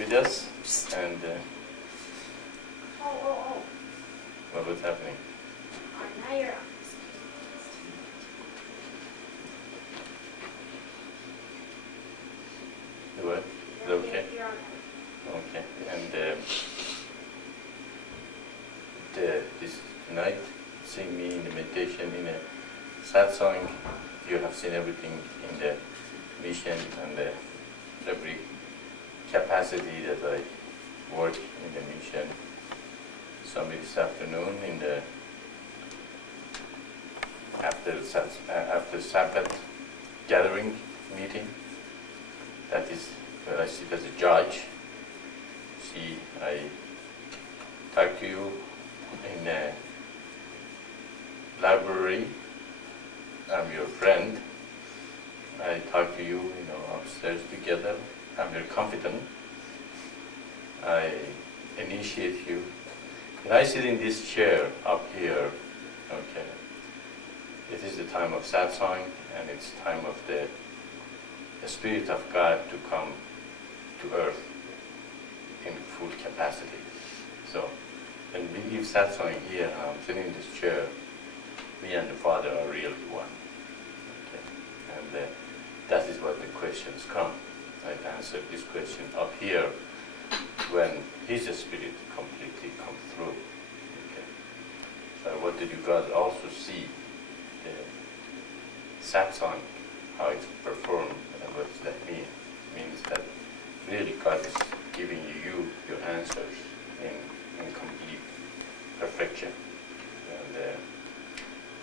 with us, and what was happening? Now you're on. The what? Okay. You're on. Okay. And this tonight, seeing me in the meditation in a Satsang, you have seen everything in the mission and every capacity that I work in the mission. Somebody this afternoon in the after Sabbath gathering meeting. That is where I sit as a judge. See, I talk to you in a library. I'm your friend. I talk to you, upstairs together. I'm your confidant. I initiate you. And I sit in this chair up here, okay. It is the time of Satsang, and it's time of the Spirit of God to come to earth in full capacity. So, when we give Satsang here, and I'm sitting in this chair, me and the Father are really one. Okay. And that is what the questions come. I answered this question up here when His Spirit completely come through. Okay. So what did you guys also see? The Satsang, how it's performed, and what does that mean? It means that really God is giving you your answers in complete perfection. And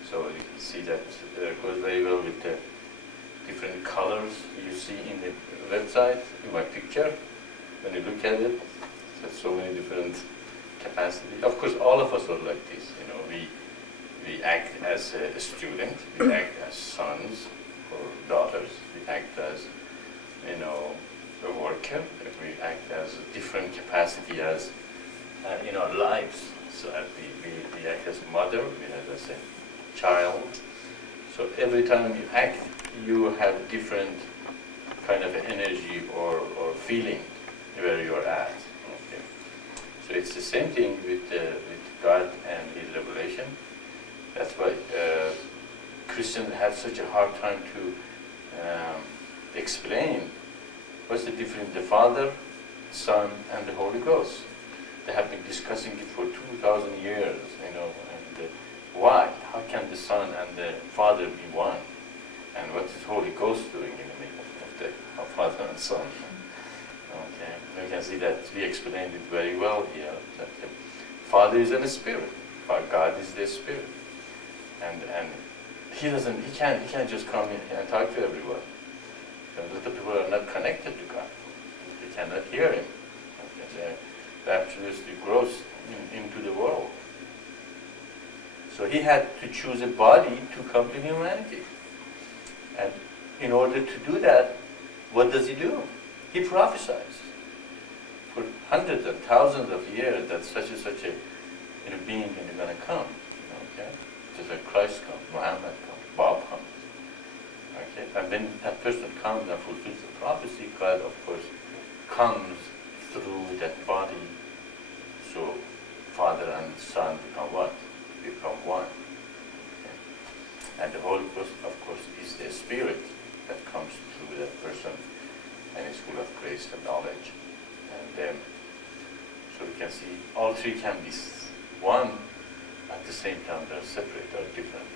so you can see that it goes very well with the different colors you see in the website, in my picture. When you look at it, there's so many different capacities. Of course, all of us are like this. We act as a student, we act as sons or daughters, we act as, a worker, we act as a different capacity as in our lives. So we act as a mother, we act as a child. So every time you act, you have different kind of energy or feeling where you're at. Okay. So it's the same thing with God and His revelation. That's why Christians have such a hard time to explain what's the difference in the Father, Son, and the Holy Ghost. They have been discussing it for 2,000 years, and why? How can the Son and the Father be one? And what is Holy Ghost doing in the middle of Father and Son? Okay, we can see that we explained it very well here, that the Father is in the Spirit, God is the Spirit. And he can't just come in and talk to everyone. A lot of people are not connected to God. They cannot hear Him. Okay, they're absolutely gross into the world. So He had to choose a body to come to humanity. And in order to do that, what does He do? He prophesies for hundreds and thousands of years that such and such a being is going to come. Okay? Just like Christ comes, Muhammad comes, Bob comes. Okay? And when that person comes and fulfills the prophecy, God, of course, comes through that body. So Father and Son become what? Become one. Okay? And the Holy Ghost, of course, is the Spirit that comes through that person and is full of grace and knowledge. And so we can see all three can be one. At the same time, they're separate, they're different.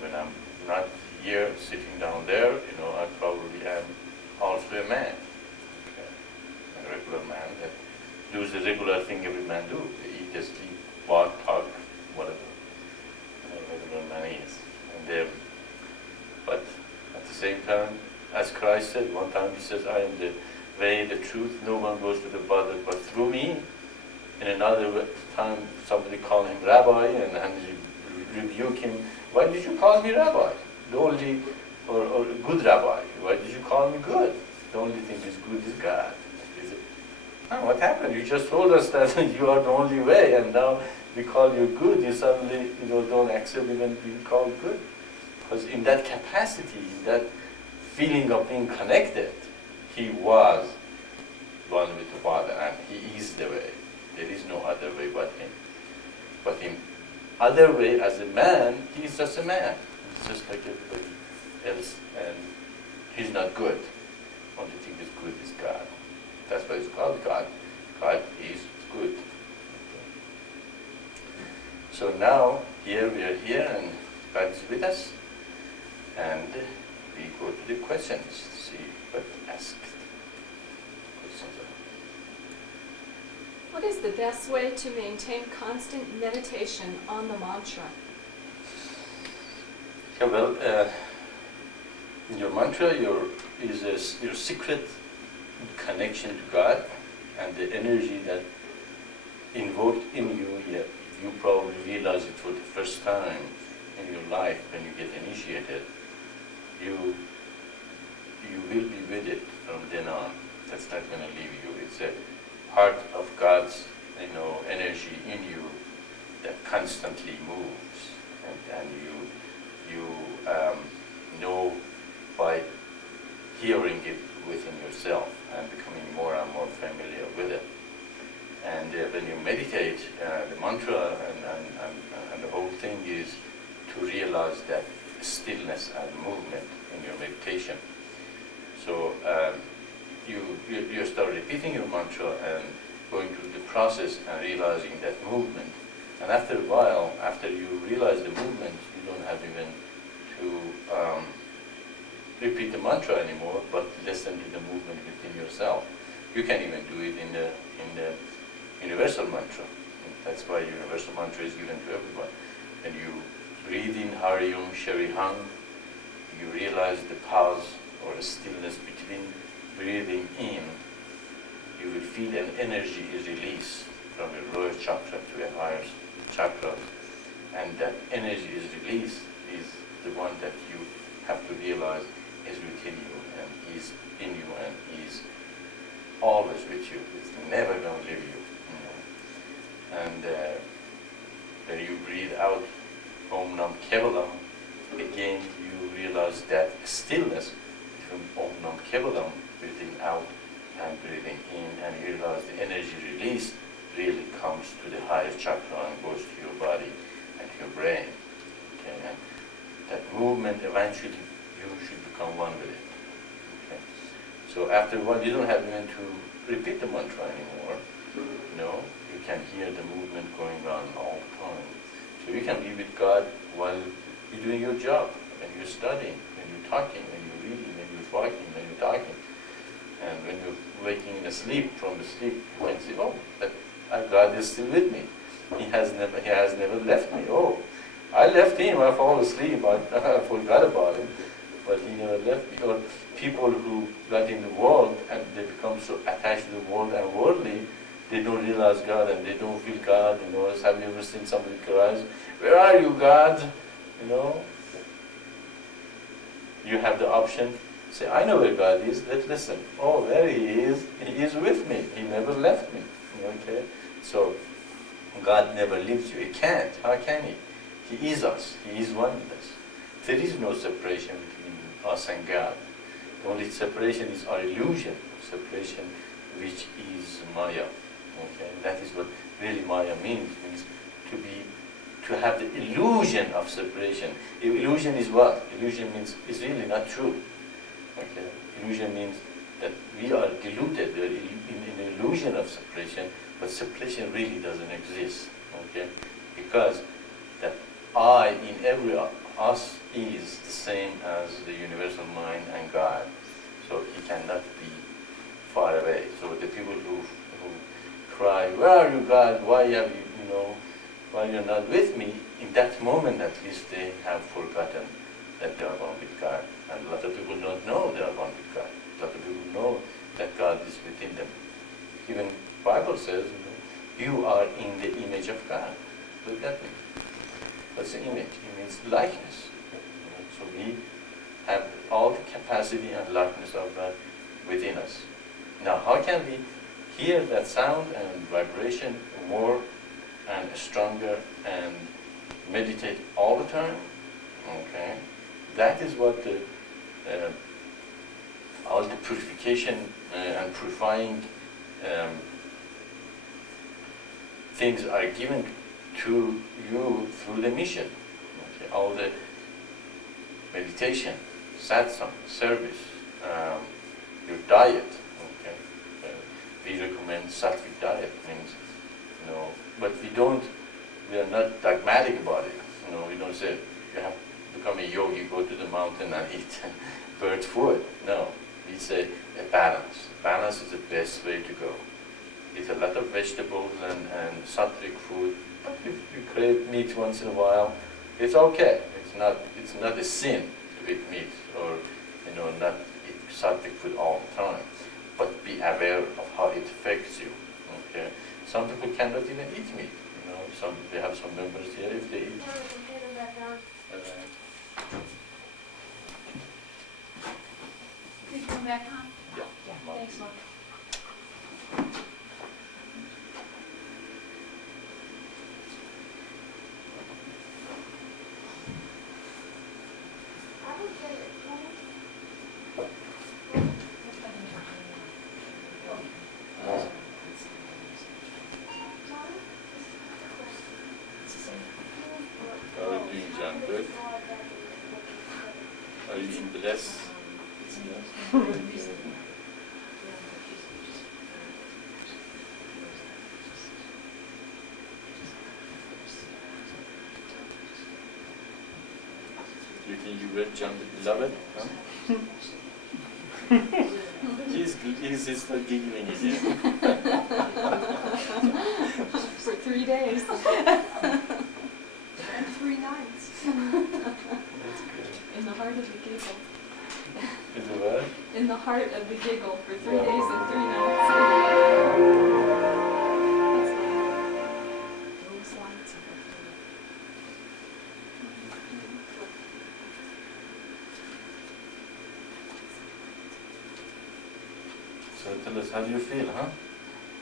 When I'm not here, sitting down there, I probably am also a man. Okay? A regular man that does the regular thing every man do. They eat, they sleep, walk, talk, whatever a regular man is. And but at the same time, as Christ said, one time He says, I am the way, the truth, no one goes to the Father but through me. In another time, somebody called Him Rabbi and rebuke Him. Why did you call me Rabbi? The only, or good Rabbi. Why did you call me good? The only thing is good is God. Is it? Oh, what happened? You just told us that you are the only way, and now we call you good. You suddenly, don't accept even being called good. Because in that capacity, in that feeling of being connected, He was one with the Father, and He is the way. There is no other way but Him. But in other way, as a man, He is just a man. He's just like everybody else, and He's not good. Only thing is good is God. That's why it's called God. God is good. So now, here we are here, and God is with us, and we go to the questions, see what asked. Questions are. What is the best way to maintain constant meditation on the mantra? Yeah, well, your mantra your secret connection to God, and the energy that invoked in you, you probably realize it for the first time in your life when you get initiated. You will be with it from then on. That's not going to leave you. It's a part of God's, energy in you that constantly moves, and you know by hearing it within yourself and becoming more and more familiar with it. And when you meditate, the mantra and the whole thing is to realize that stillness and movement in your meditation. So you start repeating your mantra and going through the process and realizing that movement. And after a while, after you realize the movement, you don't have even to repeat the mantra anymore, but listen to the movement within yourself. You can even do it in the universal mantra. That's why universal mantra is given to everyone. When you breathe in Hari Om Shri Hang, you realize the pause or the stillness between breathing in. You will feel an energy is released from your lower chakra to a higher chakra, and that energy is released is the one that you have to realize is within you and is in you and is always with you. It's never going to leave you. And when you breathe out Om Nam Kevalam, again you realize that stillness from Om Nam Kevalam, breathing out and breathing in, and you realize the energy release really comes to the higher chakra and goes to your body and to your brain. Okay? And that movement, eventually you should become one with it. Okay? So after a while, you don't have even to repeat the mantra anymore. You can hear the movement going on all the time. So you can be with God while you're doing your job, when you're studying, when you're talking, when you're reading, when you're walking, when you're talking. And when you're waking asleep from the sleep, you can say, oh, God is still with me. He has never left me. Oh, I left Him, I fall asleep, I forgot about Him, but He never left me. Or people who got in the world and they become so attached to the world and worldly, they don't realize God and they don't feel God. Have you ever seen somebody cries, where are you, God? You have the option, say, I know where God is, let's listen. Oh, there He is with me, He never left me. Okay? So, God never leaves you, He can't, how can He? He is us, He is one with us. There is no separation between us and God. The only separation is our illusion, separation which is Maya. Okay? That is what really Maya means to have the illusion of separation. Illusion is what? Illusion means it's really not true. Okay? Illusion means that we are deluded, we are in an illusion of separation, but separation really doesn't exist. Okay? Because that I in every us is the same as the universal mind and God. So He cannot be far away. So the people who cry, where are you, God? Why have you, why you're not with me? In that moment, at least, they have forgotten that they are one with God. And a lot of people don't know they are one with God. A lot of people know that God is within them. Even Bible says, you are in the image of God. What does that mean? What's the image? It means likeness. So we have all the capacity and likeness of God within us. Now, how can we hear that sound and vibration more and stronger and meditate all the time? Okay, that is what all the purification and purifying things are given to you through the mission. Okay? All the meditation, satsang, service, your diet. Okay? We recommend sattvic diet, means, but we are not dogmatic about it. We don't say you have to become a yogi, go to the mountain and eat bird food. No, we say a balance. Balance is the best way to go. Eat a lot of vegetables and sattvic food, but if you crave meat once in a while, it's okay. It's not a sin to eat meat or not eat sattvic food all the time. But be aware of how it affects you. Okay. Some people cannot even eat meat. They have some members here if they eat. Could you come back on? Yeah. Thanks, Mark. How are you doing, John? Good? Are you in bliss? Do you think you will John the Beloved? Huh? He's still giggling again. For 3 days. And 3 nights. That's good. In the heart of the giggle. Is it what? In the heart of the giggle for 3 Yeah. days and 3 nights. Those lights are So tell us, how do you feel, huh?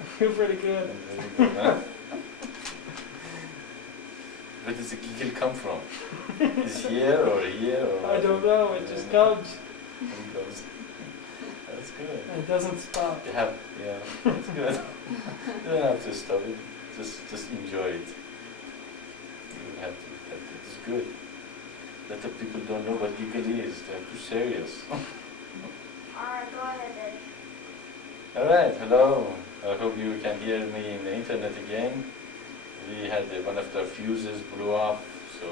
I feel pretty good. Very good, huh? Where does the giggle come from? Is here or here or what? I don't know, it just comes. It goes. That's good. It doesn't stop. Yeah, that's good. You don't have to stop it. Just enjoy it. You don't have to. It's good. A lot of people don't know what giggle is. They're too serious. Alright, go ahead then. All right. Hello. I hope you can hear me in the internet again. We had one of the fuses blew off, so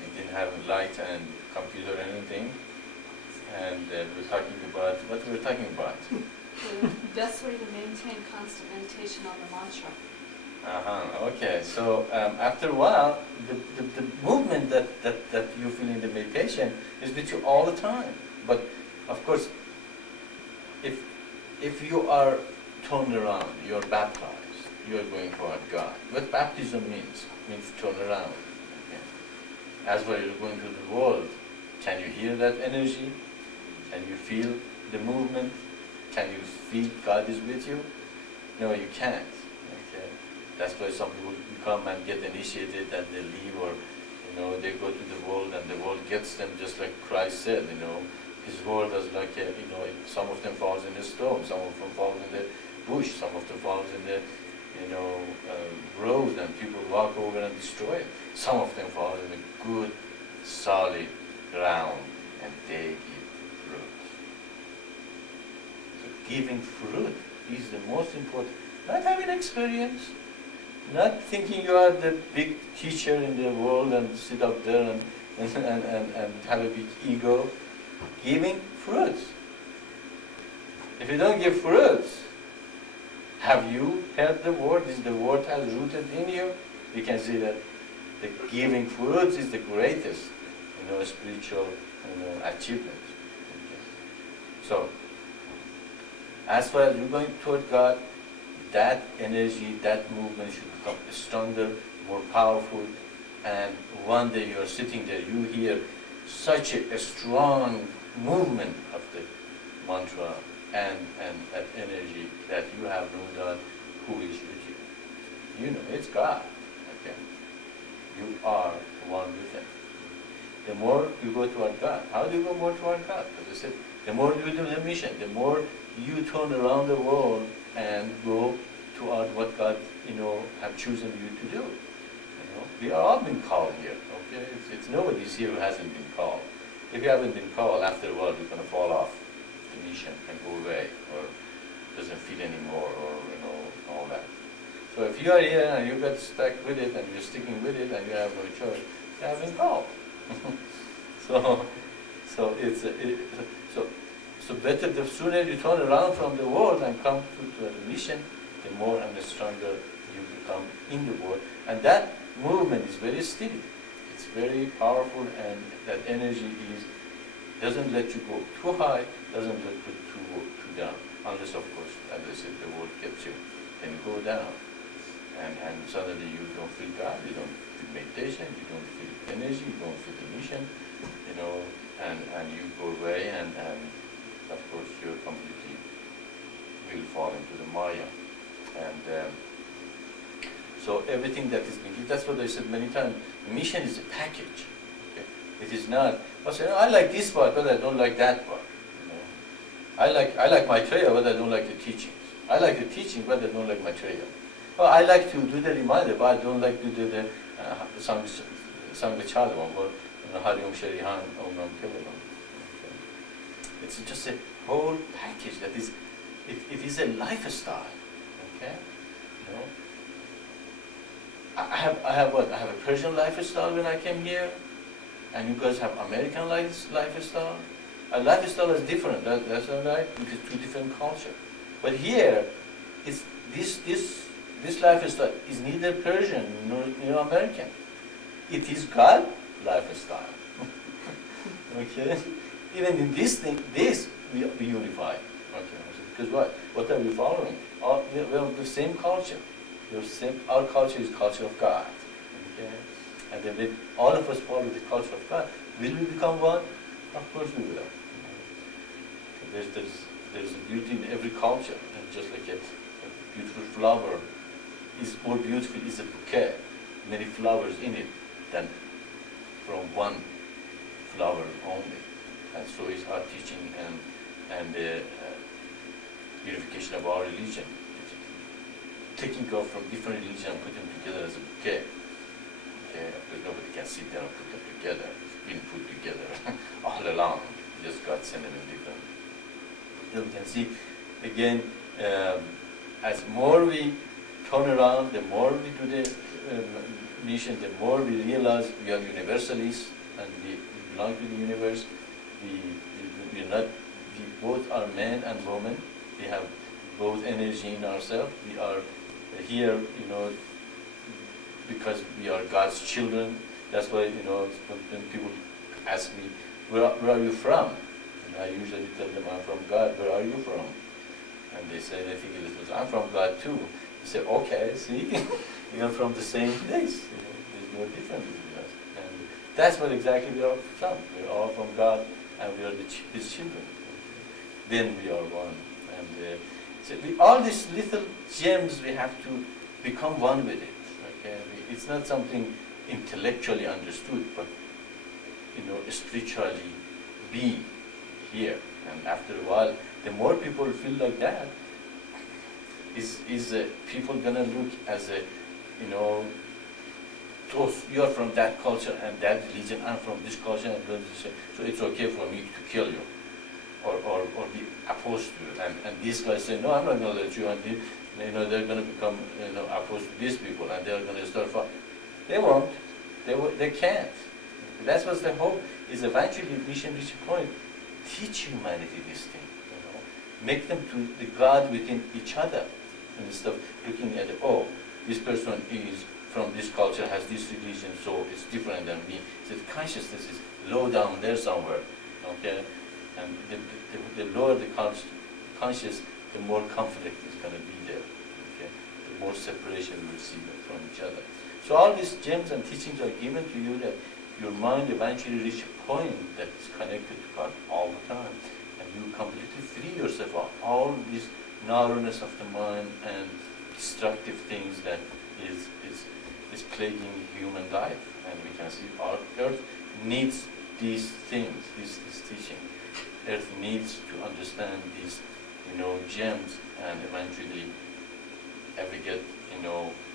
we didn't have light and computer or anything. And we're talking about what we're talking about. the best way to maintain constant meditation on the mantra. Okay. So after a while, the movement that you feel in the meditation is with you all the time. But of course, if you are turned around, you're baptized. You are going toward God. What baptism means turn around. Okay. As well, you're going to the world. Can you hear that energy? Can you feel the movement? Can you feel God is with you? No, you can't. Okay. That's why some people come and get initiated and they leave, or they go to the world and the world gets them, just like Christ said. His world is like some of them falls in the stone, some of them falls in the bush, some of them falls in the road, and people walk over and destroy it. Some of them fall in a good, solid ground, and they give fruit. So giving fruit is the most important. Not having experience, not thinking you are the big teacher in the world and sit up there and have a big ego. Giving fruits. If you don't give fruits, have you heard the word? Is the word has rooted in you? You can see that the giving fruits is the greatest, spiritual, achievement. Okay. So, as far as you're going toward God, that energy, that movement should become stronger, more powerful, and one day you're sitting there, you hear such a strong movement of the mantra and that energy that you have no doubt who is with you. It's God. Okay? You are one with Him. The more you go toward God, how do you go more toward God? As I said, the more you do the mission, the more you turn around the world and go toward what God, have chosen you to do. We are all been called here. Okay, it's nobody's here who hasn't been called. If you haven't been called, after a while you're going to fall off the mission and go away, or doesn't fit anymore, or all that. So if you are here and you got stuck with it and you're sticking with it and you have no choice, you have been called. So better the sooner you turn around from the world and come to the mission, the more and the stronger you become in the world. And that movement is very steady. It's very powerful, and that energy doesn't let you go too high, doesn't let you too down. Unless, of course, as I said, the world gets you, then you go down. And suddenly you don't feel God, you don't feel meditation, you don't feel energy, you don't feel the mission, and you go away, and of course you completely will fall into the Maya. And so everything that is being, that's what I said many times, mission is a package. Okay? It is not, I like this part, but I don't like that part. I like Maitreya, but I don't like the teachings. I like the teaching, but I don't like Maitreya. Well, I like to do the reminder, but I don't like to do the Sanghachalam or Hariom Sharihan Om Nam Kevalam. It's just a whole package that is, it is a lifestyle. Okay? I have what? I have a Persian lifestyle when I came here, and you guys have American lifestyle. Our lifestyle is different. That's all right. It is two different cultures. But here, it's this lifestyle is neither Persian nor American. It is God lifestyle. Okay. Even in this thing, we unify. Okay. Because what? What are we following? We have the same culture. Our culture is culture of God. Okay? And then when all of us follow the culture of God, will we become one? Of course we will. There's a beauty in every culture, and just like a beautiful flower is more beautiful is a bouquet, many flowers in it, than from one flower only. And so is our teaching and the unification of our religion. Taking off from different religions and put them together as a bouquet. Okay, because nobody can sit there and put them together. It's been put together all along. Just God sent them in different. So we can see again, as more we turn around, the more we do the mission, the more we realize we are universalists and we belong to the universe. We both are men and women. We have both energy in ourselves. We are here, because we are God's children. That's why, when people ask me, where are you from? And I usually tell them, I'm from God. Where are you from? And they say, they think I'm from God too. I say, okay, see, we are from the same place. There's no difference between us. And that's what exactly we are from. We're all from God, and we are His children. Then we are one. And so all these little gems, we have to become one with it. Okay, it's not something intellectually understood, but spiritually be here. And after a while, the more people feel like that, is people gonna look as a, you are from that culture and that religion, I'm from this culture, and so it's okay for me to kill you. Or be opposed to it, and these guys say, no, I'm not going to let you, and they're going to become opposed to these people, and they're going to start fighting. They won't. They can't. That's what's the hope. Is eventually mission reach a point, teach humanity this thing, make them to the God within each other, instead of looking at this person is from this culture, has this religion, so it's different than me. So the consciousness is low down there somewhere, okay. And the lower the conscious, the more conflict is going to be there. Okay? The more separation we will see from each other. So all these gems and teachings are given to you that your mind eventually reach a point that is connected to God all the time. And you completely free yourself of all this narrowness of the mind and destructive things that is plaguing human life. And we can see our earth needs these things, this teaching. Earth needs to understand these gems, and eventually, if we get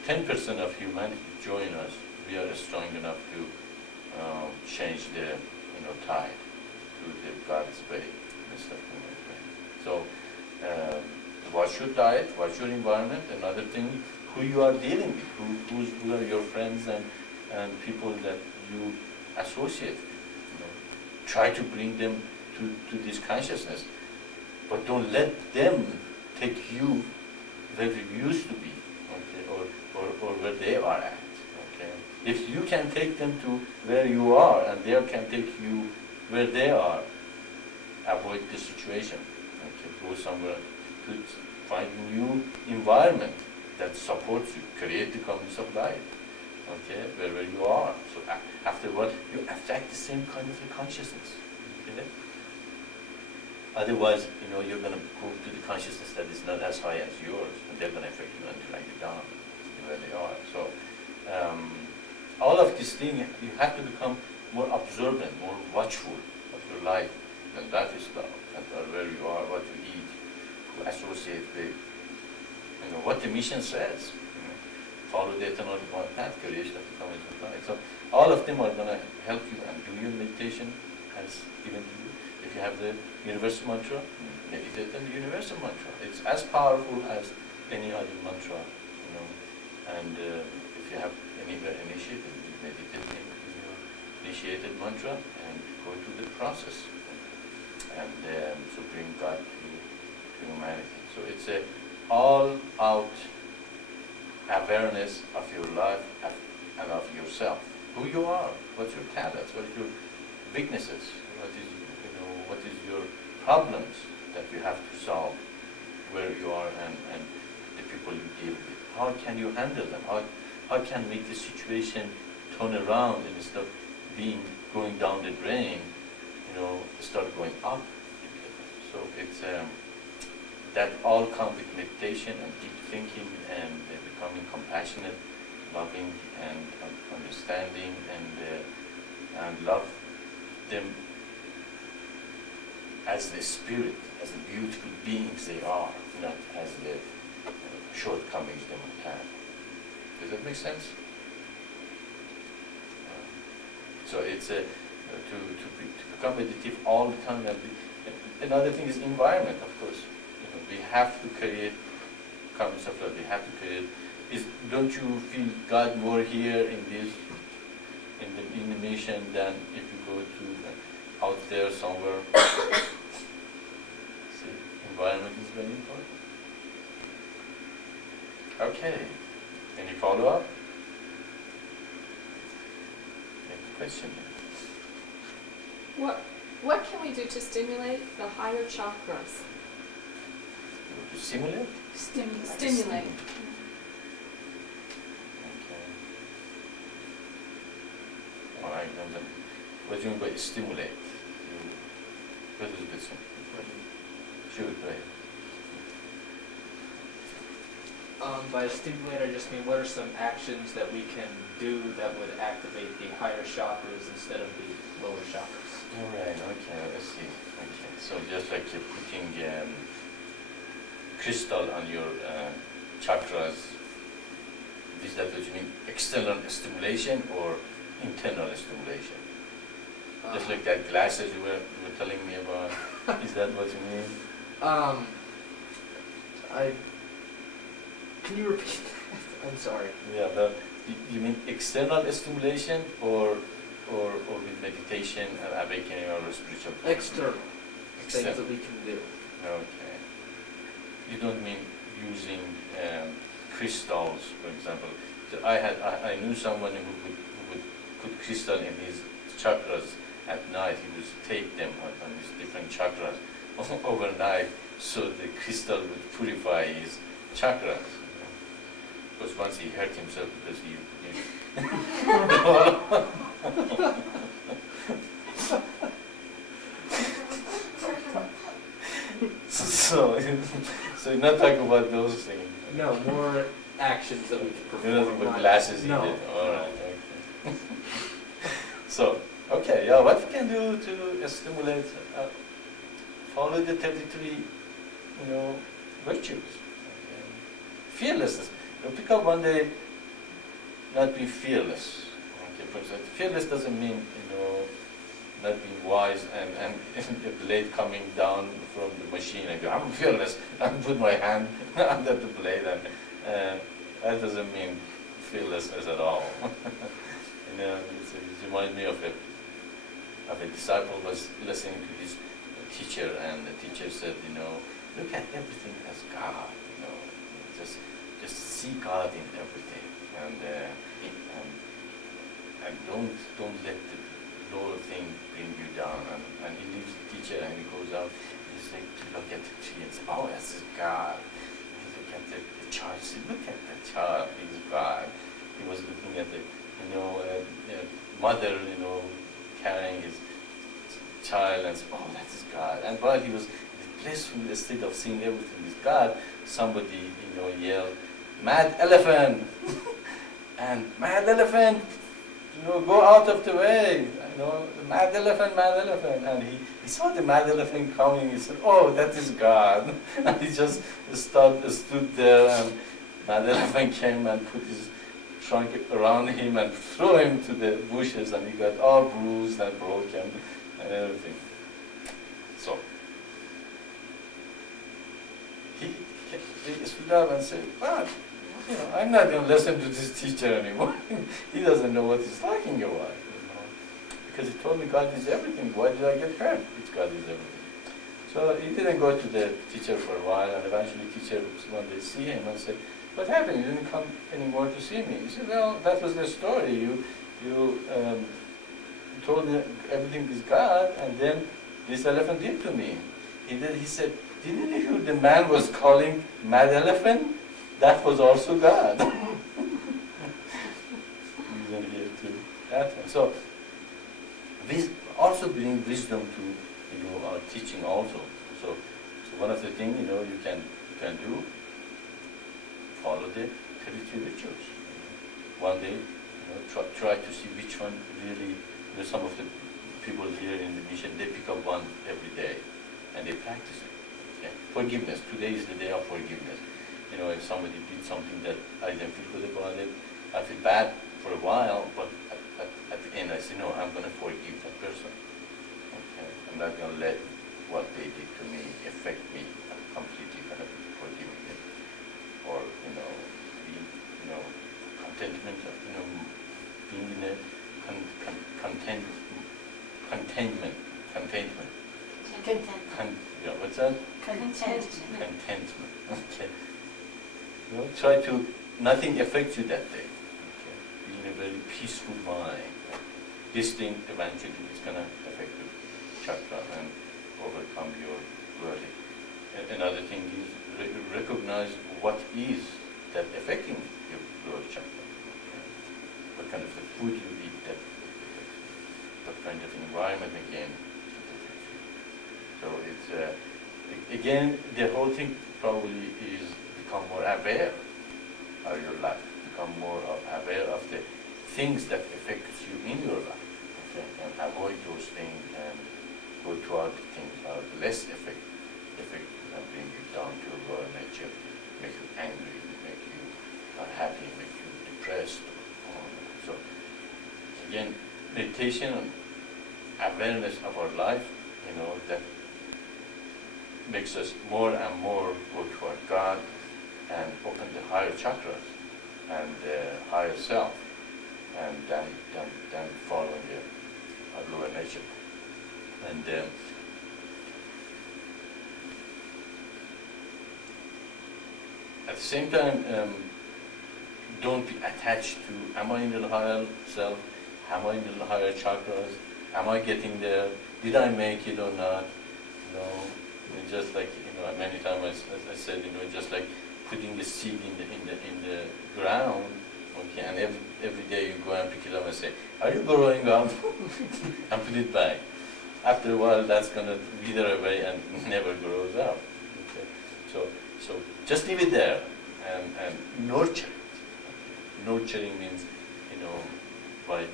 10% of humanity join us, we are strong enough to change the tide to the God's way instead of human way. So, what's your diet? What's your environment? Another thing, who you are dealing with, who are your friends and people that you associate with. Try to bring them to this consciousness, but don't let them take you where you used to be, okay, or where they are at. Okay. If you can take them to where you are and they can take you where they are, avoid the situation. Okay. Go somewhere to find a new environment that supports you. Create the conditions of life. Okay, wherever you are. So afterward, you affect the same kind of consciousness. Okay? Otherwise, you're going to go to the consciousness that is not as high as yours, and they're going to affect you and drag you down where they are. So, all of these things, you have to become more observant, more watchful of your life, and lifestyle, and where you are, what you eat, who associate with, what the mission says. Follow the eternal path, creation of the coming of life. So all of them are going to help you and do your meditation as given to you. If you have the universal mantra, meditate on the universal mantra. It's as powerful as any other mantra, And if you have anywhere initiated, meditate in your initiated mantra and go through the process and so bring God to humanity. So it's a all-out awareness of your life and of yourself, who you are, what's your talents, what are your weaknesses, what is your problems that you have to solve, where you are and the people you deal with. How can you handle them? How can make the situation turn around and instead of going down the drain, start going up? So it's that all comes with meditation and deep thinking and becoming compassionate, loving, and understanding, and love them as the spirit, as the beautiful beings they are, not as the shortcomings they might have. Does that make sense? So it's to become meditative all the time. Another thing is environment, of course. We have to create comments of love. We have to create. Don't you feel God more here in this, in the mission than if you go to out there somewhere? See, environment is very important. Okay. Any follow-up? Next question. What can we do to stimulate the higher chakras? To simulate? Stimulate. Okay. All right, then what do you mean by stimulate? What is this? Sure, right. By stimulate, I just mean what are some actions that we can do that would activate the higher chakras instead of the lower chakras? All right, okay, let's see. Okay, so just like you're putting crystal on your chakras, is that what you mean? External stimulation or internal stimulation? Just like that glasses you were telling me about, is that what you mean? Can you repeat that? I'm sorry. Yeah, you mean external stimulation or with meditation and awakening or spiritual? External things External. that we can do. Okay. You don't mean using crystals, for example. So I knew someone who would put crystal in his chakras at night. He would take them on his different chakras overnight, so the crystal would purify his chakras. Because once he hurt himself because he so you're not talking about those things. No, more actions that we can perform. You're not talking about glasses No. either. All right, okay. So, okay, yeah, what we can do to stimulate, follow the 33 virtues. Okay. Fearlessness. Pick up one day, not be fearless. Okay, for example, fearless doesn't mean not being wise and a blade coming down from the machine and go, I'm fearless, and put my hand under the blade, and that doesn't mean fearlessness at all. It reminds me of a disciple was listening to his teacher, and the teacher said, look at everything as God, just see God in everything, and don't let the lower thing bring you down. And he leaves the teacher and he goes out. He's like, look at the tree and say, oh, that's God. He look at the child. Say, look at the child. He's God. He was looking at the mother, carrying his child, and said, oh, that is God. And while he was in the blissful state of seeing everything is God, somebody, yelled, mad elephant! And mad elephant, go out of the way. Mad elephant, mad elephant. And he saw the mad elephant coming. He said, oh, that is God. And he just stood there, and mad elephant came and put his trunk around him and threw him to the bushes, and he got all bruised and broken and everything. So he stood up and said, well, I'm not going to listen to this teacher anymore. He doesn't know what he's talking about. Because he told me God is everything. Why did I get hurt? It's God is everything. So he didn't go to the teacher for a while, and eventually the teacher one day see him and said, what happened? You didn't come anymore to see me. He said, well, that was the story. You told me everything is God, and then this elephant did to me. He said, didn't you hear the man was calling mad elephant? That was also God. You didn't hear to that one. So this also brings wisdom to our teaching also. So one of the things you can do, follow the 33 rituals. One day, try to see which one really. There's some of the people here in the mission, they pick up one every day and they practice it. Okay? Forgiveness. Today is the day of forgiveness. If somebody did something that I didn't feel good about it, I feel bad for a while, but at the end I say, no, I'm going to forgive that person. Okay? I'm not going to let what they did to me affect me. I'm completely going to be forgiving it. Or, contentment, being in a contentment. What's that? Contentment. Okay. Try to, nothing affects you that day. Okay. Be in a very peaceful mind. This thing eventually is going to affect your chakra and overcome your worry. Another thing is recognize what is that affecting your lower chakra. Okay. What kind of the food you eat that affects you. What kind of environment again that affects you. So it's again, the whole thing probably is become more aware of your life, become more aware of the things that affects you in your life, okay? And avoid those things and go toward things that are less effective and bring you down to your lower nature, make you angry, make you unhappy, make you depressed. So again, meditation and awareness of our life, that makes us more and more go toward God and open the higher chakras and the higher self, and then following our lower nature. And at the same time, don't be attached to, am I in the higher self? Am I in the higher chakras? Am I getting there? Did I make it or not? Just like many times I said, just like putting the seed in the ground, okay, and every day you go and pick it up and say, are you growing up? And put it back. After a while, that's gonna wither away and never grows up. Okay? So just leave it there and nurture it. Nurturing means, by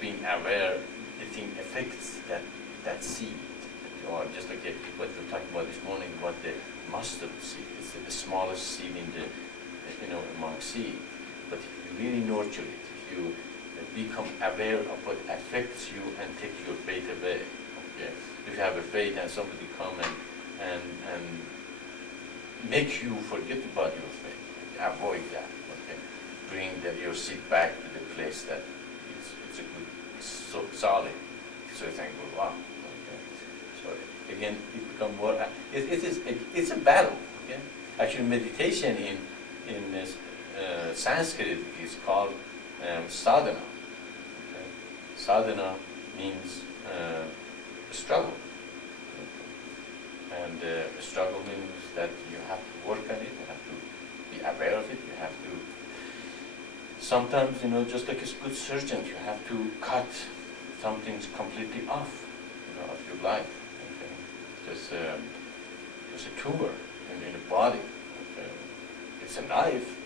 being aware, the thing affects that seed that you or just like what we talked about this morning, what the mustard seed is, the smallest seed in the, among seed. But if you really nurture it, if you become aware of what affects you and take your faith away. Okay? If you have a faith and somebody come and make you forget about your faith, avoid that. Okay? Bring your seed back to the place that it's a good, it's so solid. So you think, well, wow. Okay? So again, it become more. It's a battle. Okay? Actually, meditation in Sanskrit is called sadhana. Okay? Sadhana means struggle, and struggle means that you have to work on it. You have to be aware of it. You have to. Sometimes, just like a good surgeon, you have to cut some things completely off, of your life. Okay? There's a tumor in the body. Okay? It's a knife,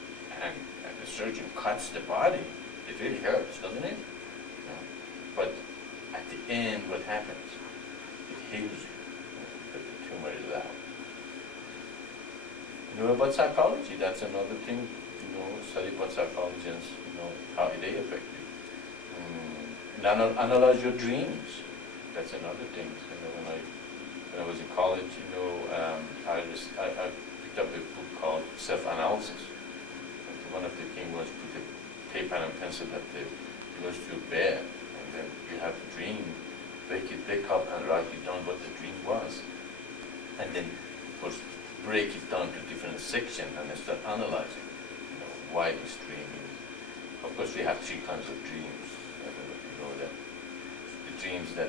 and the surgeon cuts the body. It really hurts, doesn't it? Yeah. But at the end, what happens? It heals you. But the tumor is out. You know about psychology? That's another thing. Study about psychologists. How they affect you. Analyze your dreams. That's another thing. When I was in college, I picked up a book called Self-Analysis. And one of the things was put a paper and a pencil that goes to your bed, and then you have a dream. Wake up and write it down what the dream was, and then of course break it down to different sections and then start analyzing. Why this dream is. Of course, we have three kinds of dreams. I don't know if you know that. The dreams that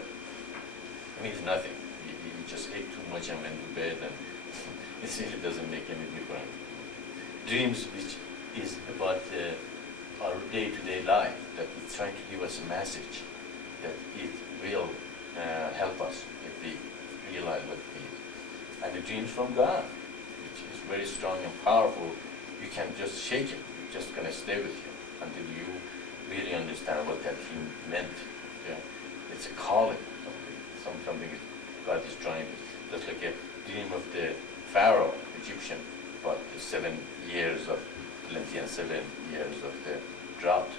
means nothing. You just ate too much and went to bed, and it really doesn't make any difference. Dreams which is about our day-to-day life, that it's trying to give us a message, that it will help us if we realize what it is. And the dreams from God, which is very strong and powerful, you can just shake it. It's just going to stay with you until you really understand what that dream meant. Yeah? It's a calling, something God is trying to, just like a dream of the Pharaoh, Egyptian, about the 7 years of plenty and 7 years of the drought.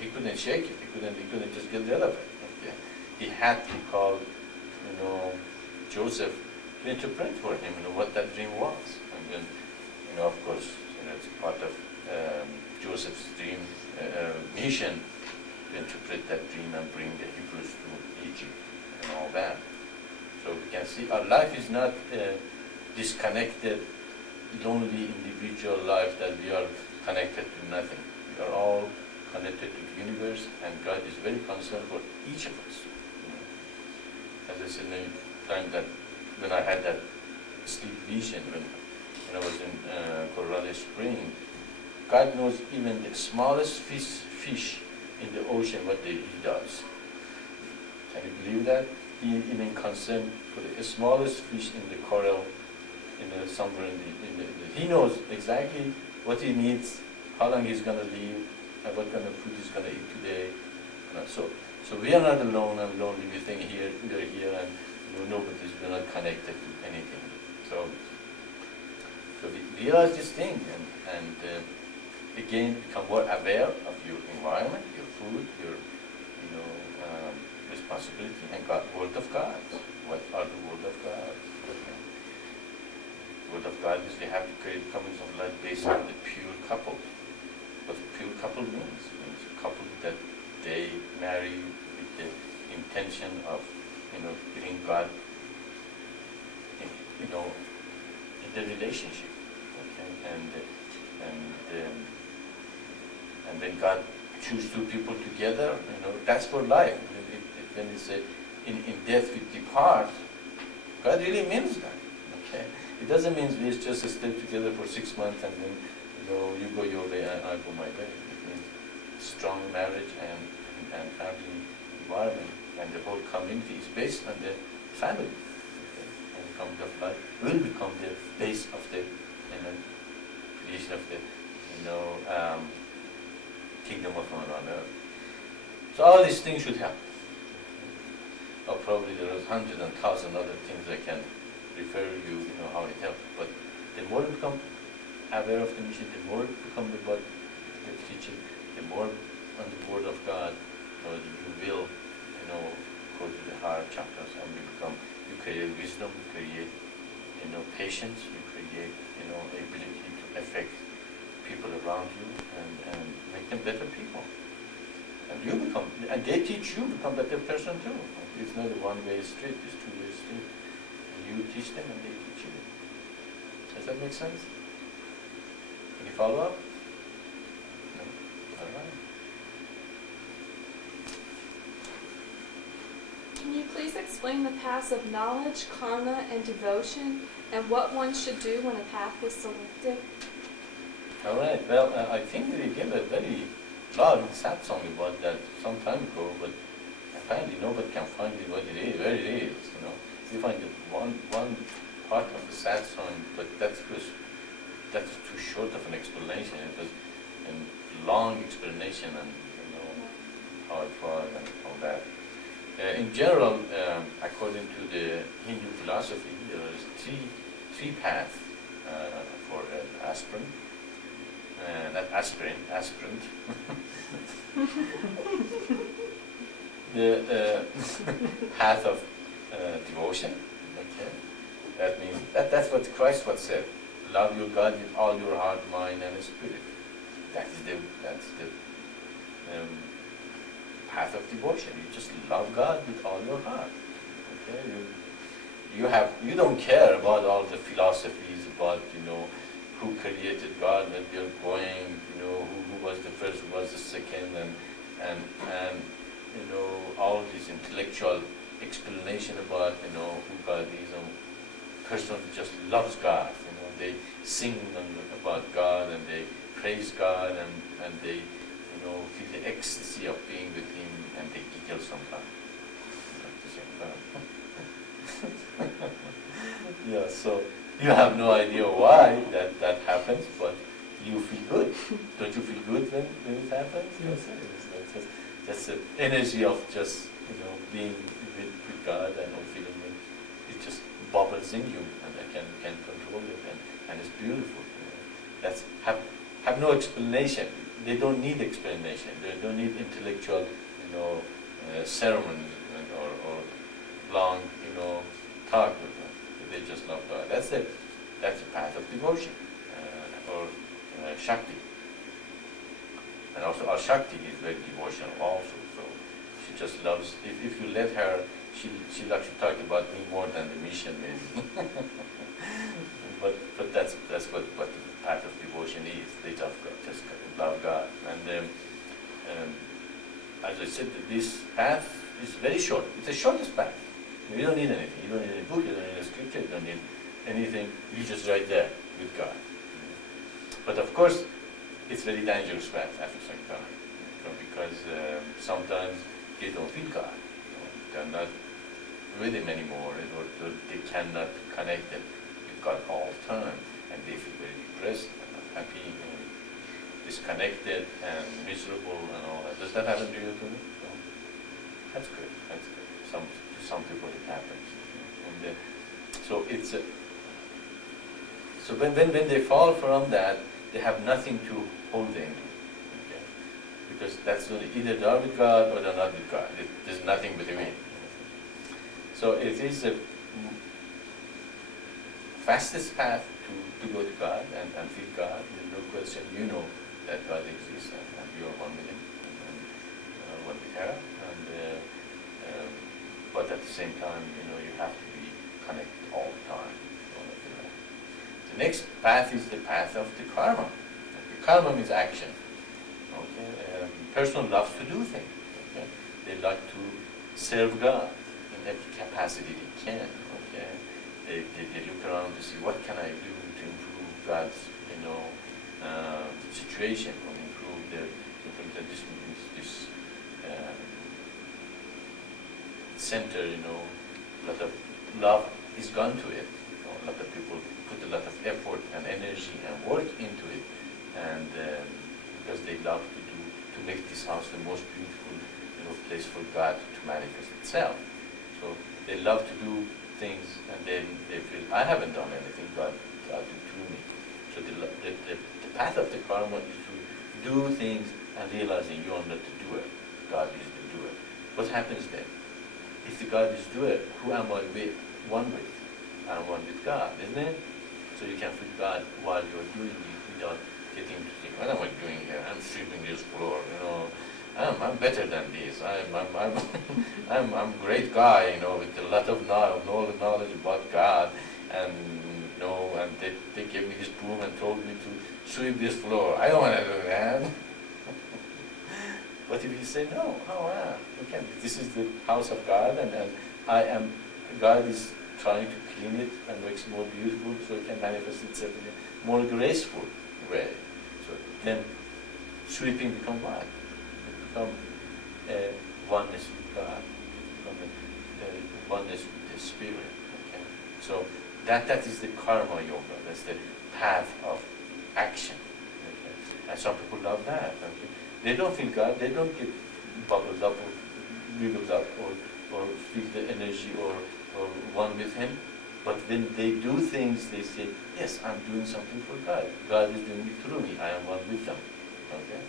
He couldn't shake it. He couldn't just get rid of it. Okay? He had to call, Joseph to interpret for him, what that dream was. And then, of course, it's part of Joseph's dream mission to interpret that dream and bring the Hebrews to Egypt and all that. So we can see our life is not disconnected, lonely individual life that we are connected to nothing. We are all connected to the universe, and God is very concerned for each of us. As I said, the time that when I had that sleep vision, when I was in Colorado Springs, God knows even the smallest fish in the ocean what he does. Can you believe that? He even concerned for the smallest fish in the coral, somewhere he knows exactly what he needs, how long he's going to live, and what kind of food he's going to eat today. So we are not alone and lonely. We think we are here, and we're not connected to anything. So we realize this thing, and again become more aware of your environment, your food, your responsibility, and Word of God. What are the Word of God? Word of God is we have to create comings of life based on the pure couple. What a pure couple means? It means a couple that they marry with the intention of bringing God in the relationship. Okay? And when God choose two people together, that's for life. When it's in death we depart, God really means that. Okay? It doesn't mean we just stay together for 6 months and then you go your way and I go my way. It means strong marriage and family environment, and the whole community is based on the family. Okay? And the community of life will become the base of the creation of the kingdom of God on earth. So all these things should happen. Of probably there are hundreds and thousands other things I can refer you, how it helps. But the more you become aware of the mission, the more you become about the teaching, the more on the word of God, you will, go to the higher chakras and you create wisdom, you create, patience, you create, ability to affect people around you and make them better people. And you become, and they teach you become a better person too. It's not a one-way street, it's two-way street. And you teach them and they teach you. Does that make sense? Can you follow up? No? All right. Can you please explain the paths of knowledge, karma, and devotion, and what one should do when a path is selected? All right. Well, I think we gave a very long satsang about that some time ago, but apparently nobody can find it what it is, where it is. We find it one part of the satsang, but that's too short of an explanation. It was a long explanation and how it was and all that. In general, according to the Hindu philosophy, there is three paths for an aspirant. Not aspirant. The path of devotion. Okay, that means that's what Christ was said. Love your God with all your heart, mind, and spirit. That's the path of devotion. You just love God with all your heart. Okay, you don't care about all the philosophies about who created God, where we are going, who was the first, who was the second, and all these intellectual explanation about who God is. Person just loves God. They sing about God and they praise God and they feel the ecstasy of being with Him and they giggle sometimes at the same time. Yeah, so you have no idea why that happens, but you feel good. Don't you feel good when it happens? Yes. That's the energy of just being with God and feeling it just bubbles in you, and I can control it, and it's beautiful. That's have no explanation. They don't need explanation. They don't need intellectual, ceremonies or long, talk with them. They just love God. That's the path of devotion or Shakti. And also our Shakti is very devotional also. So she just loves. If you let her, she'll actually talk about me more than the mission maybe. but that's what the path of devotion is. They love God, just love God. And as I said, this path is very short. It's the shortest path. You don't need anything. You don't need any book. You don't need a scripture. You don't need anything. You're just right there with God. But of course, it's very dangerous path after some time, because sometimes they don't feel God. They're not with Him anymore, or they cannot connect them with God all the time, and they feel very depressed and unhappy and disconnected and miserable and all that. Does that happen to you too? No? That's good. That's good. To some people it happens. And so it's so when they fall from that, they have nothing to hold into. Okay? Because that's either they are with God or they're not with God. There's nothing between. So it is the fastest path to go to God and feel God. There's no question. You know that God exists and you are one with Him and one with her. But at the same time, you have to be connected all the time. The next path is the path of the karma. The karma means action. Okay? Person loves to do things. Okay? They like to serve God in every capacity they can. Okay? They look around to see what can I do to improve God's situation, or improve this center. A lot of love is gone to it. A lot of people put a lot of effort and energy and work into it, and because they love to make this house the most beautiful place for God to manifest itself. So they love to do things, and then they feel, I haven't done anything, God did through me. So the path of the karma is to do things and realizing you are not the doer. God is the doer. What happens then? If the God is doer, who am I with? One with? I'm one with God, isn't it? So you can feel God while you're doing it without getting to think, what am I doing here? I'm sweeping this floor, I'm better than this. I'm a great guy, with a lot of knowledge about God, and and they gave me this broom and told me to sweep this floor. I don't want to do that. But if you say no, you can. This is the house of God, and God is trying to clean it and make it more beautiful, so it can manifest itself in a more graceful way. So then, sweeping become what? It become oneness with God, become oneness with the Spirit. Okay, so that is the karma yoga. That's the path of action. Okay? And some people love that. Okay? They don't feel God. They don't get bubbled up or wriggled up or feel the energy or one with Him. But when they do things, they say, yes, I'm doing something for God. God is doing it through me. I am one with them. Okay?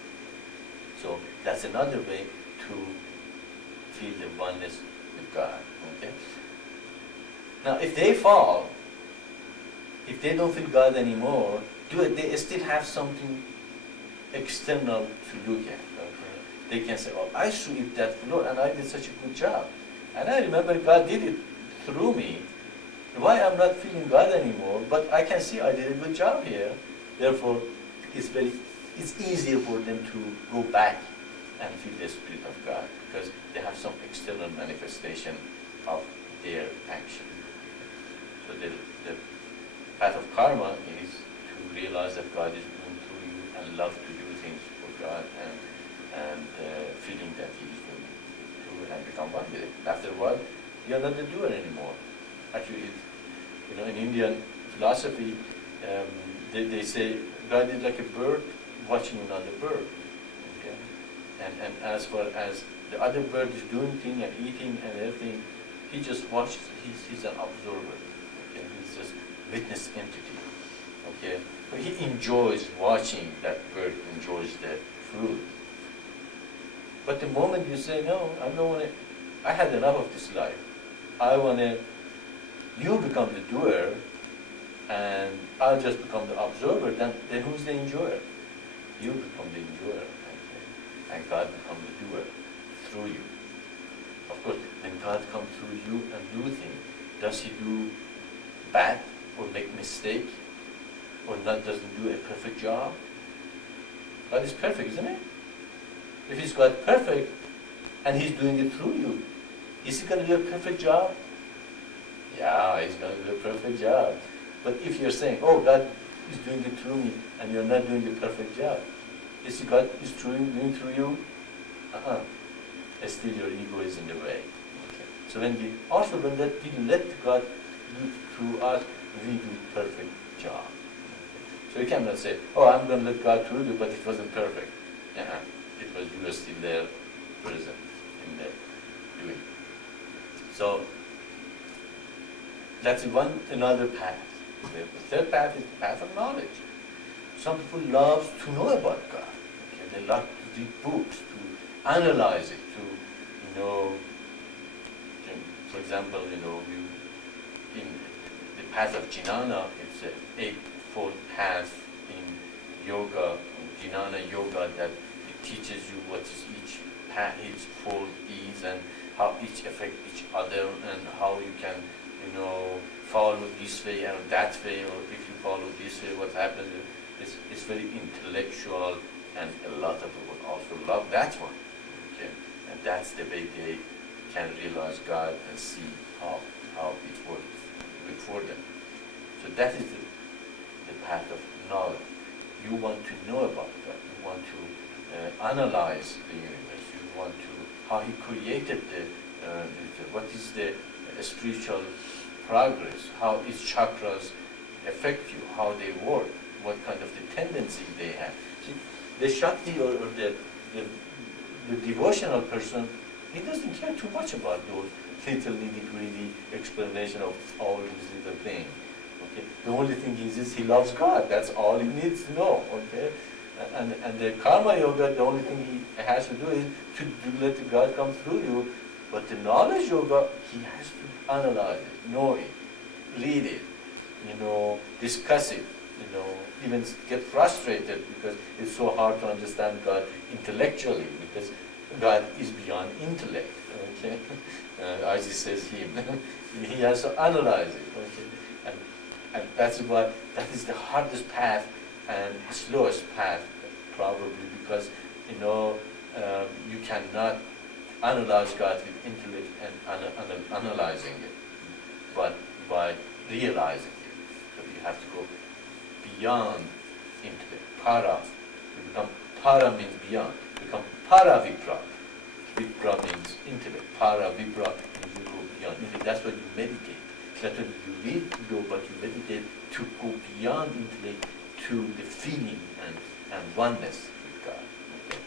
So that's another way to feel the oneness with God. Okay? Now, if they fall, if they don't feel God anymore, they still have something external to look at. Okay? They can say, oh, I swept that floor and I did such a good job. And I remember God did it through me. Why I'm not feeling God anymore, but I can see I did a good job here. Therefore, it's easier for them to go back and feel the Spirit of God because they have some external manifestation of their action. So the path of karma is to realize that God is doing through you and love to do things for God and feeling that He is doing it through and become one with it. After a while, you are not the doer anymore. Actually, in Indian philosophy, they say God is like a bird watching another bird. Okay? And as far as the other bird is doing things and eating and everything, he just watches. He's an observer. Okay? He's just witness entity. Okay? But he enjoys watching that bird enjoys the fruit. But the moment you say, no, I had enough of this life. You become the doer, and I'll just become the observer, then who's the enjoyer? You become the enjoyer, okay? And God becomes the doer through you. Of course, when God comes through you and do things, does He do bad or make mistake or doesn't do a perfect job? God is perfect, isn't He? If He's God perfect and He's doing it through you, is He going to do a perfect job? Yeah, He's going to do a perfect job. But if you're saying, oh, God is doing it through me, and you're not doing a perfect job, is God is doing through you? Still your ego is in the way. Okay. So when we let God do through us, we do perfect job. Okay. So you cannot say, oh, I'm going to let God through you, but it wasn't perfect. It was you were still there, present in the doing. So that's another path. The third path is the path of knowledge. Some people love to know about God. Okay? They love to read books, to analyze it, to, for example, in the path of Jnana, it's an eightfold path in yoga, Jnana yoga, that it teaches you what is each path, each fold is, and how each affect each other, and how you can follow this way and that way, or if you follow this way, what happens? It's very intellectual, and a lot of people also love that one. Okay, and that's the way they can realize God and see how it works good for them. So that is the path of knowledge. You want to know about God. You want to analyze the universe. You want to how He created what is the spiritual progress, how its chakras affect you, how they work, what kind of the tendency they have. See, the Shakti or the devotional person, he doesn't care too much about those little nitty-gritty explanation of all these little things. Okay? The only thing is he loves God. That's all he needs to know. Okay? And the karma yoga, the only thing he has to do is to let the God come through you. But the knowledge yoga, he has to analyze it, know it, read it, discuss it, even get frustrated because it's so hard to understand God intellectually because God is beyond intellect. Okay, as he says him, he has to analyze it. Okay, and that's why that is the hardest path and slowest path probably because you cannot analyze God with intellect and analyzing it, but by realizing it. So you have to go beyond intellect. Para. You become para means beyond. You become para vipra. Vipra means intellect. Para vipra means you go beyond intellect. That's what you meditate. That's what you read yoga, but you meditate to go beyond intellect to the feeling and oneness with God. Okay.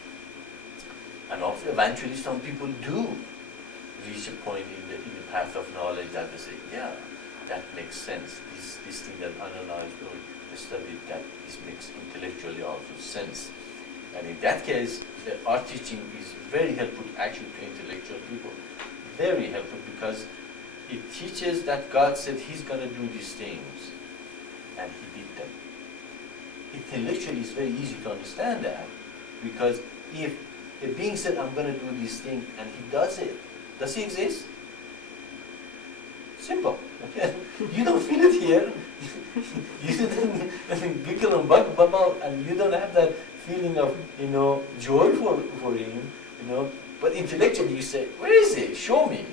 And also eventually some people do reach a point in the path of knowledge that they say, yeah, that makes sense. This thing that analyzed or studied, that this makes intellectually also sense. And in that case, our teaching is very helpful actually to intellectual people. Very helpful because it teaches that God said He's going to do these things. And He did them. Intellectually, it's very easy to understand that because if a being said, I'm going to do this thing, and he does it, does he exist? Simple. Okay? You don't feel it here. You didn't giggle and bubble, and you don't have that feeling of, joy for him, But intellectually you say, where is it? Show me,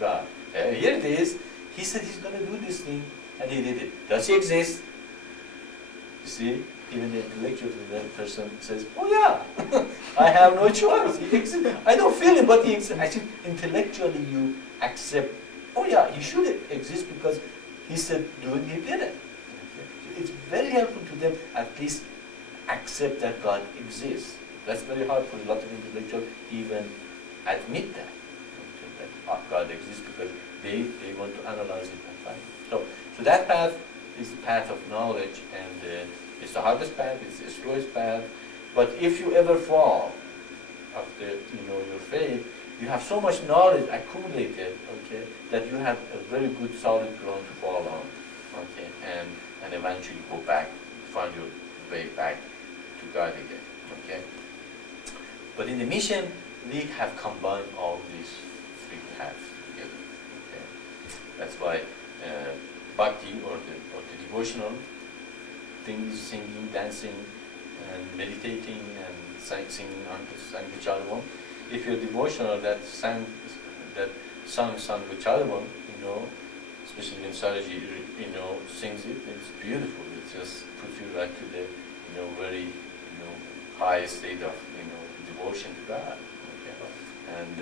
God. Here it is. He said he's going to do this thing, and he did it. Does he exist? You see? Even the intellectual person says, oh yeah, I have no choice. He exists. I don't feel it, but he exists. Actually, intellectually you accept, oh yeah, he should exist because he said do it, he did it. Okay. So it's very helpful to them at least accept that God exists. That's very hard for a lot of intellectuals even admit that. Okay, that God exists because they want to analyze it and find it. So that path is the path of knowledge, and it's the hardest path, it's the slowest path. But if you ever fall after your faith, you have so much knowledge accumulated, okay, that you have a very good solid ground to fall on, okay, and eventually go back, find your way back to God again, okay. But in the mission, we have combined all these three paths together, okay. That's why bhakti or the devotional things, singing, dancing, and meditating, and singing on the Sankacharyavam. If you're devotional, that song Sankacharyavam, especially when Saraji, sings it, it's beautiful. It just puts you right to the, very, high state of, devotion to God. Okay? And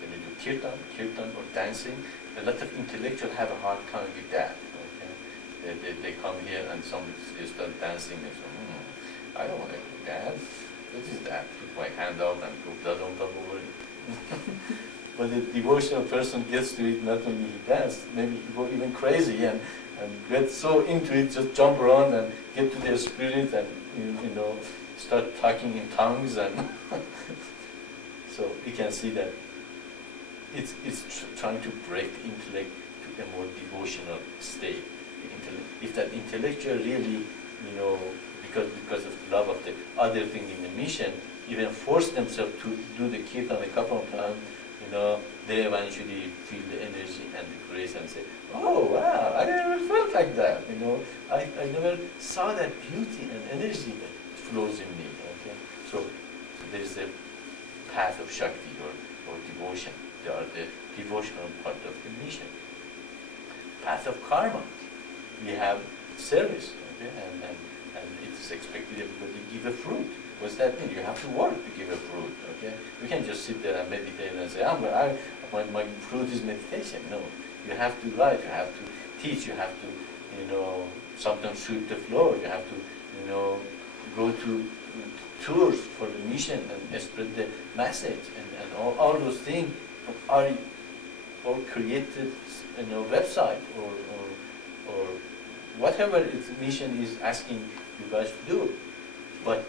when you do kirtan or dancing, a lot of intellectuals have a hard time with that. They come here and they start dancing and say, I don't want to do that. What is that? Put my hand out and go blood on top over it. But the devotional person gets to it, not only he dances, maybe he go even crazy and get so into it, just jump around and get to their spirit and start talking in tongues and so you can see that it's trying to break the intellect to a more devotional state. If that intellectual really, because of love of the other thing in the mission, even force themselves to do the kirtan a couple of times, they eventually feel the energy and the grace and say, oh wow, I never felt like that, I never saw that beauty and energy that flows in me, okay? So there's the path of Shakti or devotion. They are the devotional part of the mission. Path of karma. We have service, okay? And it's expected everybody give a fruit. What's that mean? You have to work to give a fruit, okay? You can't just sit there and meditate and say, my fruit is meditation. No, you have to write, you have to teach, you have to, sometimes sweep the floor, you have to, go to tours for the mission and spread the message and all those things are or created, website, or whatever its mission is asking you guys to do. But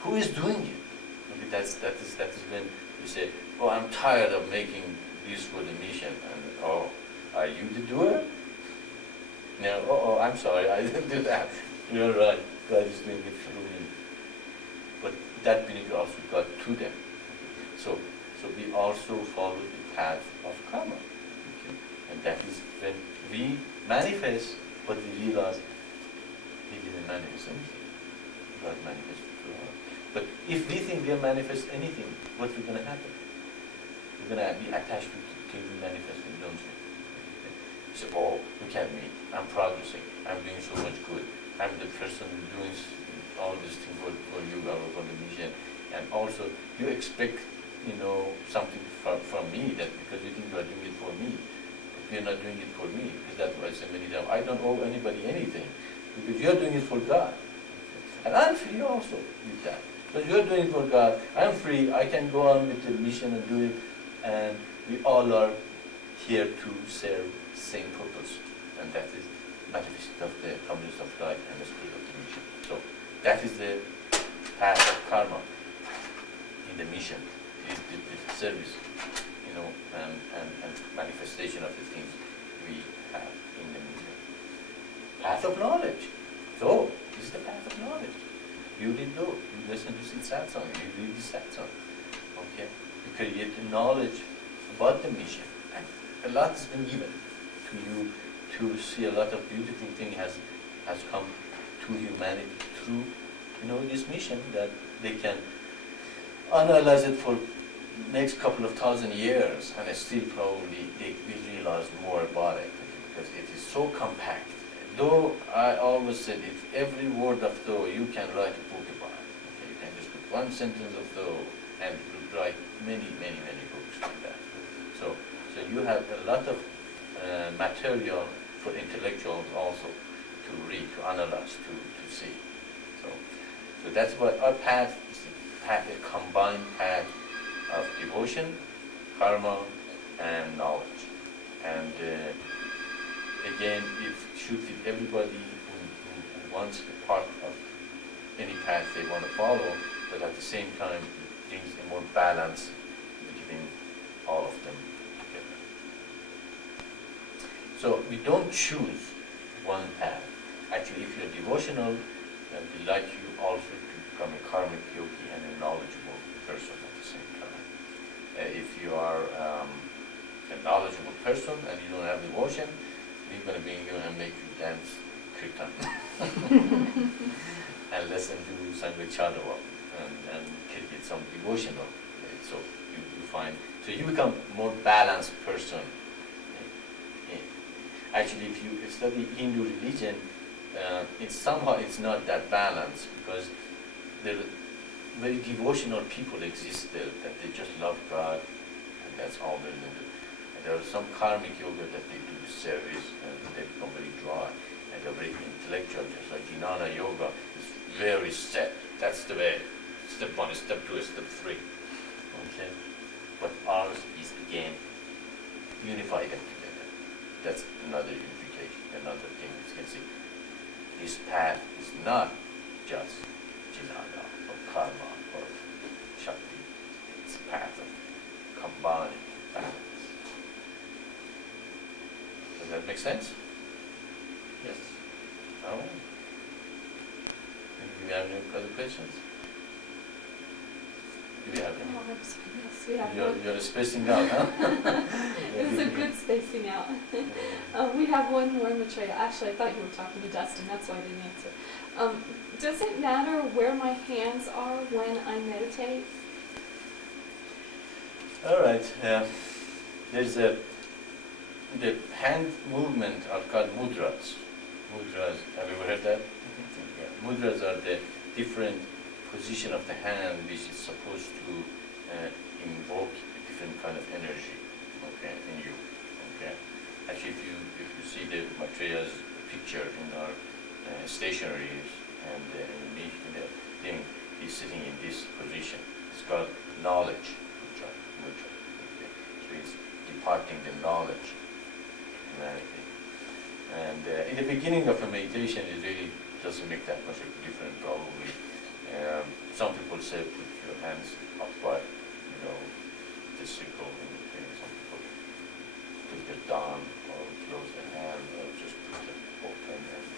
who is doing it? Okay, that is when you say, oh, I'm tired of making this for the mission, and oh, are you the doer? No, oh, I'm sorry, I didn't do that. You're right, God is doing it through me. But that benefit also got to them. So we also follow the path of karma. Okay? And that is when we manifest, but we realize we didn't manifest anything. God manifested through us. But if we think we'll manifest anything, what's going to happen? We're going to be attached to the thing we manifested, don't we? Okay? So, oh, look at me. I'm progressing. I'm doing so much good. I'm the person doing all this thing for you or for the mission. And also, you expect, something from me, that because you think you are doing it for me. But you're not doing it for me. Because that's why I say many times, I don't owe anybody anything. Because you're doing it for God. And I'm free also with that. Because you're doing it for God, I'm free, I can go on with the mission and do it, and we all are here to serve the same purpose. And that is manifestation of the communist of life and the spirit of the mission. So that is the path of karma in the mission, is the service, and manifestation of the things we have in the mission. Path of knowledge. So, this is the path of knowledge. You didn't know. You listen to Satsang. You read the Satsang. Okay? You create the knowledge about the mission. And a lot has been given to you to see. A lot of beautiful things has come to humanity through, this mission, that they can analyze it for next couple of thousand years, and still probably they will realize more about it, because it is so compact. Though I always said, if every word of though you can write a book about it. Okay, you can just put one sentence of though and write many, many, many books like that. So you have a lot of material for intellectuals also to read, to analyze, to see. So that's why our path is a combined path of devotion, karma, and knowledge. And again, it should fit everybody who wants a part of any path they want to follow, but at the same time, it brings a more balance between all of them together. So we don't choose one path. Actually, if you're devotional, then we like you also to become a karmic yogi and a knowledgeable person at the same time. If you are a knowledgeable person and you don't have devotion, we're going to bring you and make you dance kirtan and listen to Sangha Chadava and create some devotional. So you find, so you become more balanced person. Actually, if you study Hindu religion, it's not that balanced, because there are very devotional people exist there, that they just love God, and that's all they're into. And there are some karmic yoga that they do service, and they become very dry, and they're very intellectual, just like Jnana yoga is very set. That's the way. Step 1, step 2, step 3. Okay? But ours is again unify them together. That's another unification, another thing you can see. This path is not just Jnana or karma or Shakti. It's a path of combined balance. Does that make sense? Yes. All right. Do you have any other questions? Do you have any? Yes, we have one. You're spacing out, huh? It was a good spacing out. We have one more, Maitreya. Actually, I thought you were talking to Dustin, that's why I didn't answer. Does it matter where my hands are when I meditate? All right. There's the hand movement are called mudras. Mudras. Have you ever heard that? Yeah. Mudras are the different position of the hand, which is supposed to invoke a different kind of energy, okay, in you. Okay. Actually, if you see the Maitreya's picture in our stationaries and in the thing, he's sitting in this position. It's called knowledge mudra. Okay. So it's imparting the knowledge to humanity. And in the beginning of a meditation, it really doesn't make that much of a difference, probably. Some people say put your hands upright, the circle in between. Some people put it down or close the hand or just put it open. And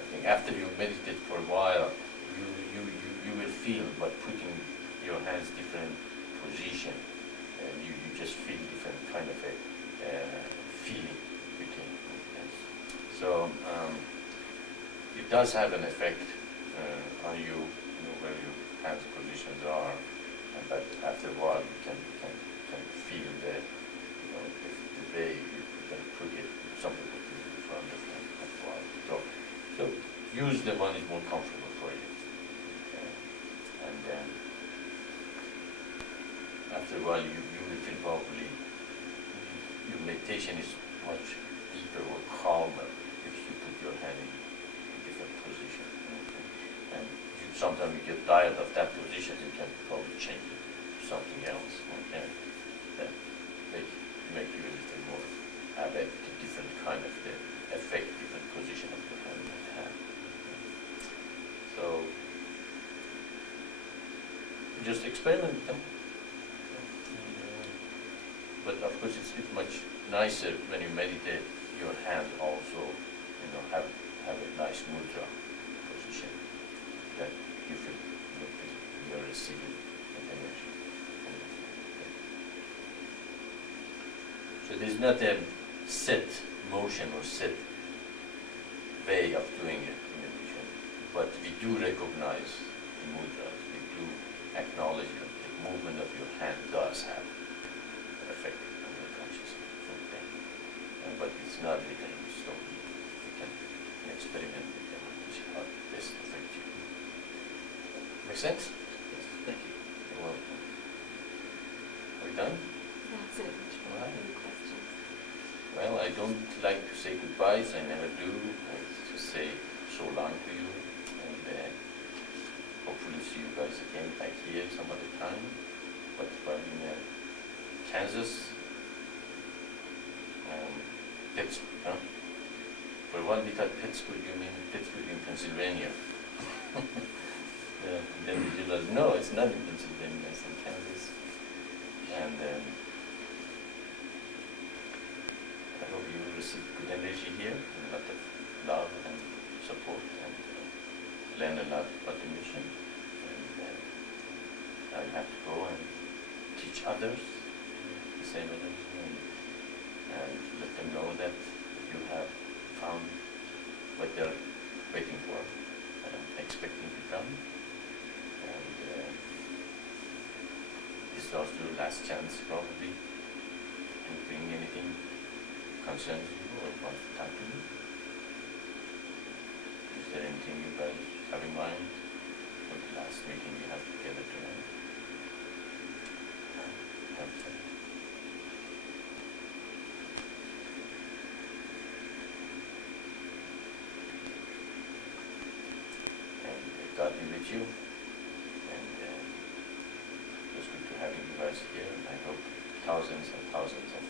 I think after you meditate for a while, you will feel by putting your hands different position, and you just feel different kind of a feeling between. Yes. So it does have an effect on you, where your hands positions are, and but after a while you can feel the way you can put it. Some people put it in front of them after a while. So use the one is more comfortable for you. And then after a while you will feel probably your meditation is much deeper or calmer if you put your hand in a different position. And sometimes you get tired of that position, you can probably change it to something else. Okay? That make you a little more have a different kind of the effect, different position of your hand might have. So just experiment with them. But of course it's much nicer when you meditate, your hand also, have a nice mudra position that you feel you're receiving the energy. So there's not a set motion or set way of doing it in meditation, but we do recognize the mudras, we do acknowledge that the movement of your hand does have an effect on your consciousness. Okay? But it's not written in stone. You can experiment with them and see how this affects you. Make sense? Yes, thank you. You're welcome. Are we done? That's it. All right. Any questions? Well, I don't like to say goodbyes. I never do. I just say so long to you, and hopefully see you guys again back here some other time. But in Kansas, Pittsburgh, huh? For one we thought Pittsburgh, you mean Pittsburgh in Pennsylvania. Yeah, and then we realized, no, it's not in Pennsylvania, it's in Kansas. And I hope you receive good energy here, and a lot of love and support, and learn a lot about the mission. And I have to go and teach others the same energy, and let them know that you have found what they're waiting for and expecting to come. And this is also your last chance, probably, to bring anything concerns you or wants to talk to you. Is there anything you guys have in mind for the last meeting you have together tonight? And God be with you. And it was good to having you guys here. And I hope thousands and thousands of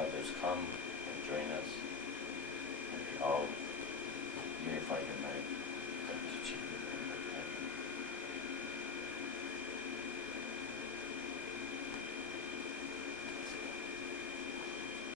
others come and join us. And we all unify in mind.